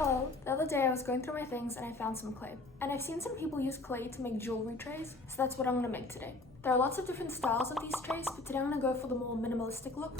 Hello, the other day I was going through my things and I found some clay. And I've seen some people use clay to make jewelry trays, so that's what I'm gonna make today. There are lots of different styles of these trays, but today I'm gonna go for the more minimalistic look.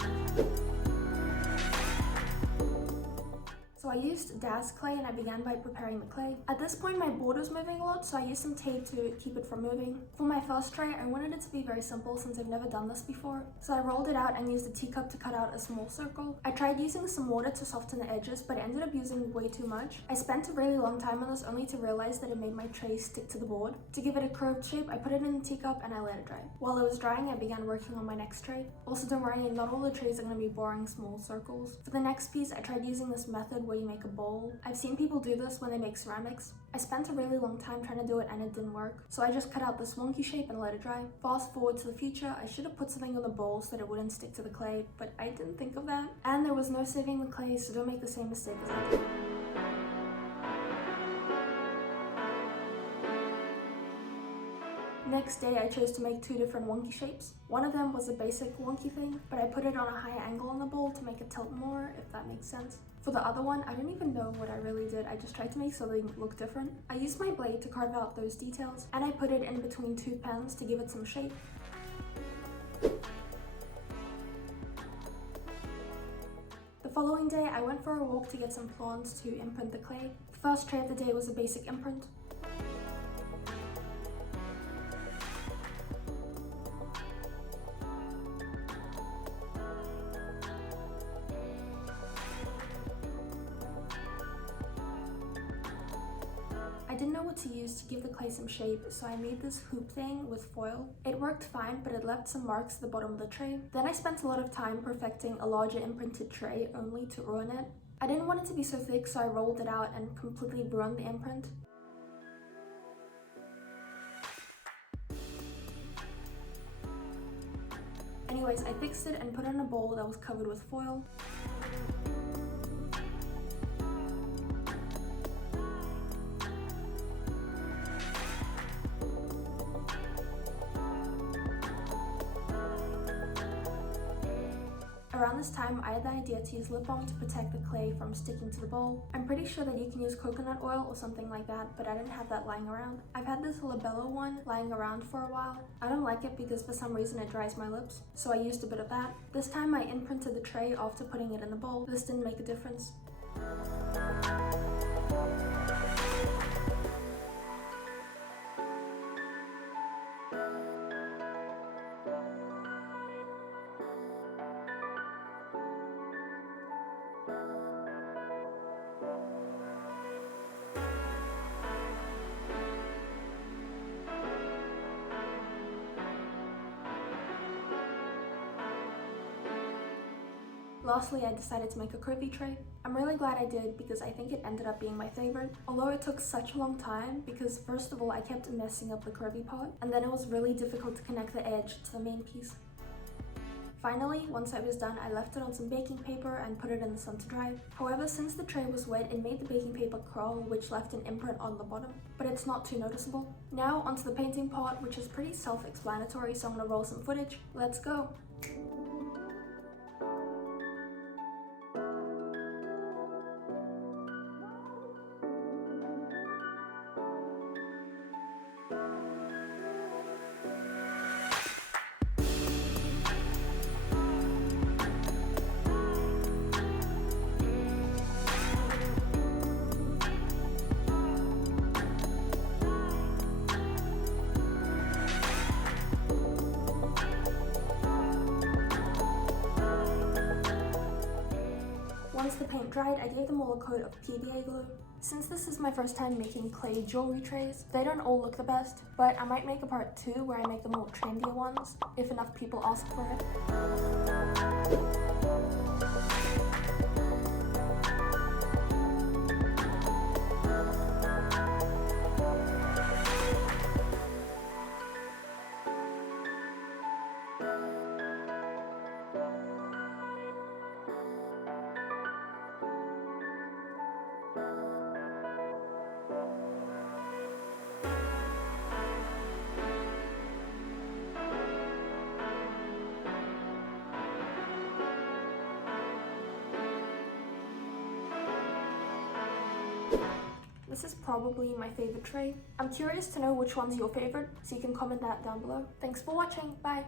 So I used Daz clay and I began by preparing the clay. At this point my board was moving a lot, so I used some tape to keep it from moving. For my first tray, I wanted it to be very simple since I've never done this before. So I rolled it out and used a teacup to cut out a small circle. I tried using some water to soften the edges, but I ended up using way too much. I spent a really long time on this only to realize that it made my tray stick to the board. To give it a curved shape, I put it in the teacup and I let it dry. While it was drying, I began working on my next tray. Also, don't worry, not all the trays are going to be boring small circles. For the next piece, I tried using this method where you make a bowl. I've seen people do this when they make ceramics. I spent a really long time trying to do it and it didn't work, so I just cut out this wonky shape and let it dry. Fast forward to the future, I should have put something on the bowl so that it wouldn't stick to the clay, but I didn't think of that. And there was no saving the clay, so don't make the same mistake as I did. Next day, I chose to make two different wonky shapes. One of them was a basic wonky thing, but I put it on a high angle on the bowl to make it tilt more, if that makes sense. For the other one, I don't even know what I really did. I just tried to make something look different. I used my blade to carve out those details, and I put it in between two pens to give it some shape. The following day, I went for a walk to get some plants to imprint the clay. The first tray of the day was a basic imprint. I didn't know what to use to give the clay some shape, so I made this hoop thing with foil. It worked fine, but it left some marks at the bottom of the tray. Then I spent a lot of time perfecting a larger imprinted tray only to ruin it. I didn't want it to be so thick, so I rolled it out and completely ruined the imprint. Anyways, I fixed it and put it in a bowl that was covered with foil. Around this time, I had the idea to use lip balm to protect the clay from sticking to the bowl. I'm pretty sure that you can use coconut oil or something like that, but I didn't have that lying around. I've had this Labello one lying around for a while. I don't like it because for some reason it dries my lips, so I used a bit of that. This time I imprinted the tray after putting it in the bowl. This didn't make a difference. Lastly, I decided to make a curvy tray. I'm really glad I did because I think it ended up being my favorite. Although it took such a long time because first of all I kept messing up the curvy part, and then it was really difficult to connect the edge to the main piece. Finally, once I was done, I left it on some baking paper and put it in the sun to dry. However, since the tray was wet, it made the baking paper curl, which left an imprint on the bottom, but it's not too noticeable. Now onto the painting part, which is pretty self-explanatory, so I'm gonna roll some footage. Let's go! Once the paint dried, I gave them all a coat of PVA glue. Since this is my first time making clay jewelry trays, they don't all look the best, but I might make a part 2 where I make the more trendier ones, if enough people ask for it. This is probably my favorite tray. I'm curious to know which one's your favorite, so you can comment that down below. Thanks for watching, bye!